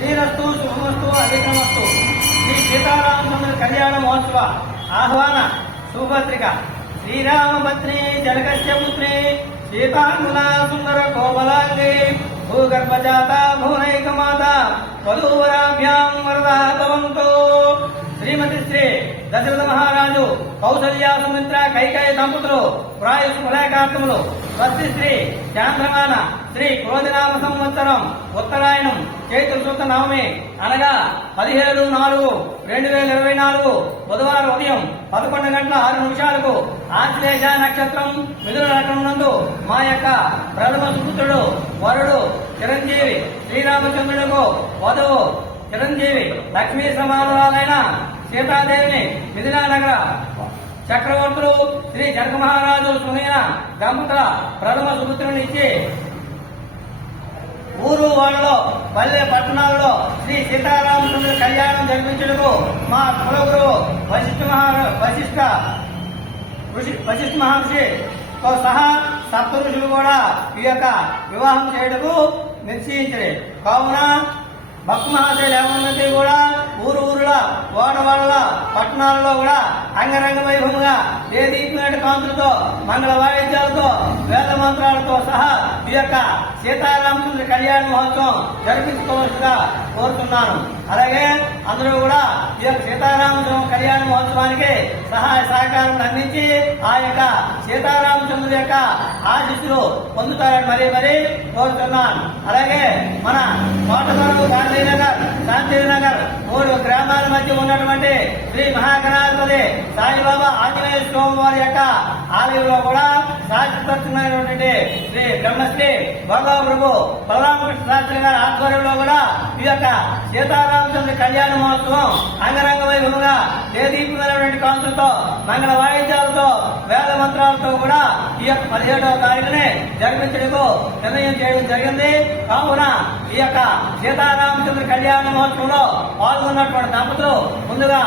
శ్రీరస్తు శుభమస్తు అధికమస్తు శ్రీ సీతారామచంద్ర కళ్యాణ మహోత్సవ ఆహ్వాన శుభపత్రిక శ్రీరామపత్ని జనకస్య పుత్రి సీతాంగుల సుందర కోమలాంగి భూగర్భజాత భువనైకమాత వధూవరాభ్యాం వరదా భవంతు. శ్రీమతి శ్రీ దశరథ మహారాజు కౌసల్య సుమిత్ర కైకేయ దంపతులు ప్రాయుష్ ఫలాకార్తములు స్వస్తి శ్రీ చాంద్రమాన శ్రీ క్రోధనామ సంవత్సరం ఉత్తరాయణం చైత్ర శుద్ధ నవమి అనగా 17/4/2024 బుధవారం ఉదయం 11:06 ఆశ్లేష నక్షత్రం మిథున లగ్నం నందు మా యొక్క ప్రథమ సుపుత్రుడు వరుడు చిరంజీవి శ్రీరామచంద్రులకు వధువు చిరంజీవి లక్ష్మీ సమానురాలైన సీతాదేవిని మిథిలానగర చక్రవర్తులు శ్రీ జనక మహారాజు సునీన దంపతుల ప్రథమ సుపుత్రుని ఇచ్చి ఊరు వాళ్ళలో పల్లె పట్టణాలలో శ్రీ సీతారామచంద్ర కళ్యాణం జరిపించడకు మా కులగురువు వశిష్ఠ మహర్షితో సహా సప్త ఋషులు కూడా ఈ యొక్క వివాహం చేయడకు నిశ్చయించే కావున భక్త మహాశైలు ఏమన్నది కూడా ఊరుల వాడవాడల పట్టణాలలో కూడా అంగరంగ వైభవంగా దేదీపమైన కాంతులతో మంగళ వాయిద్యాలతో వేద మంత్రాలతో సహా ఈ యొక్క సీతారామచంద్ర కళ్యాణ మహోత్సవం జరిపించుకోవాల్సిగా కోరుతున్నాను. అలాగే అందరూ కూడా ఈ యొక్క సీతారామచంద్ర కళ్యాణ మహోత్సవానికి సహాయ సహకారం అందించి ఆ యొక్క సీతారామచంద్రుల యొక్క ఆశీస్సులు పొందుతారని మరీ కోరుతున్నాను. అలాగే మన కోటవరపు శాంతినగర్ 3 గ్రామాల మధ్య ఉన్నటువంటి శ్రీ మహాగణాధిపతి సాయిబాబా ఆంజనేయ స్వామి వారి యొక్క ఆలయంలో కూడా శాశ్వతమైనటువంటి శ్రీ బ్రహ్మశ్రీ వరదా ప్రభు బలరామకృష్ణ శాస్త్రి గారి ఆధ్వర్యంలో కూడా ఈ యొక్క సీతారామచంద్ర కళ్యాణ మహోత్సవం అంగరంగ వైభవంగా దేదీపమైనటువంటి కాంతులతో మంగళ వాయిద్యాలతో వేద మంత్రాలతో కూడా ఈ యొక్క 17వ తారీఖుని జరిపించడానికి నిర్ణయం చేయడం జరిగింది. కావున ఈ యొక్క సీతారామచంద్ర కళ్యాణ మహోత్సవంలో పాల్గొన్నటువంటి దంపతులు ముందుగా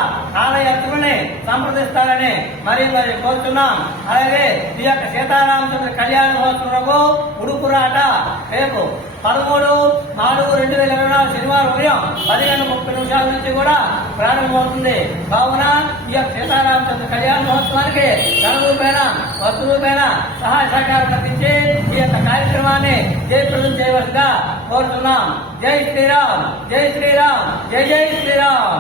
ఆలయ అర్చకుల్ని సంప్రదిస్తారని మరీ కోరుతున్నాం. అలాగే ఈ యొక్క సీతారామచంద్ర కళ్యాణ మహోత్సవంలో ఉడుపురాట రేపు 13/4/2024 శనివారం ఉదయం 10:30 నుంచి కూడా ప్రారంభమవుతుంది. కావున ఈ యొక్క సీతారామచంద్ర కళ్యాణ మహోత్సవానికి ధన రూపేణ వస్తు రూపేణ సహాయ సహకారం అందించి ఈ యొక్క కార్యక్రమాన్ని జయప్రదం చేయవలసిగా కోరుతున్నాం. జై శ్రీరామ్, జై శ్రీరామ్, జై జై శ్రీరామ్.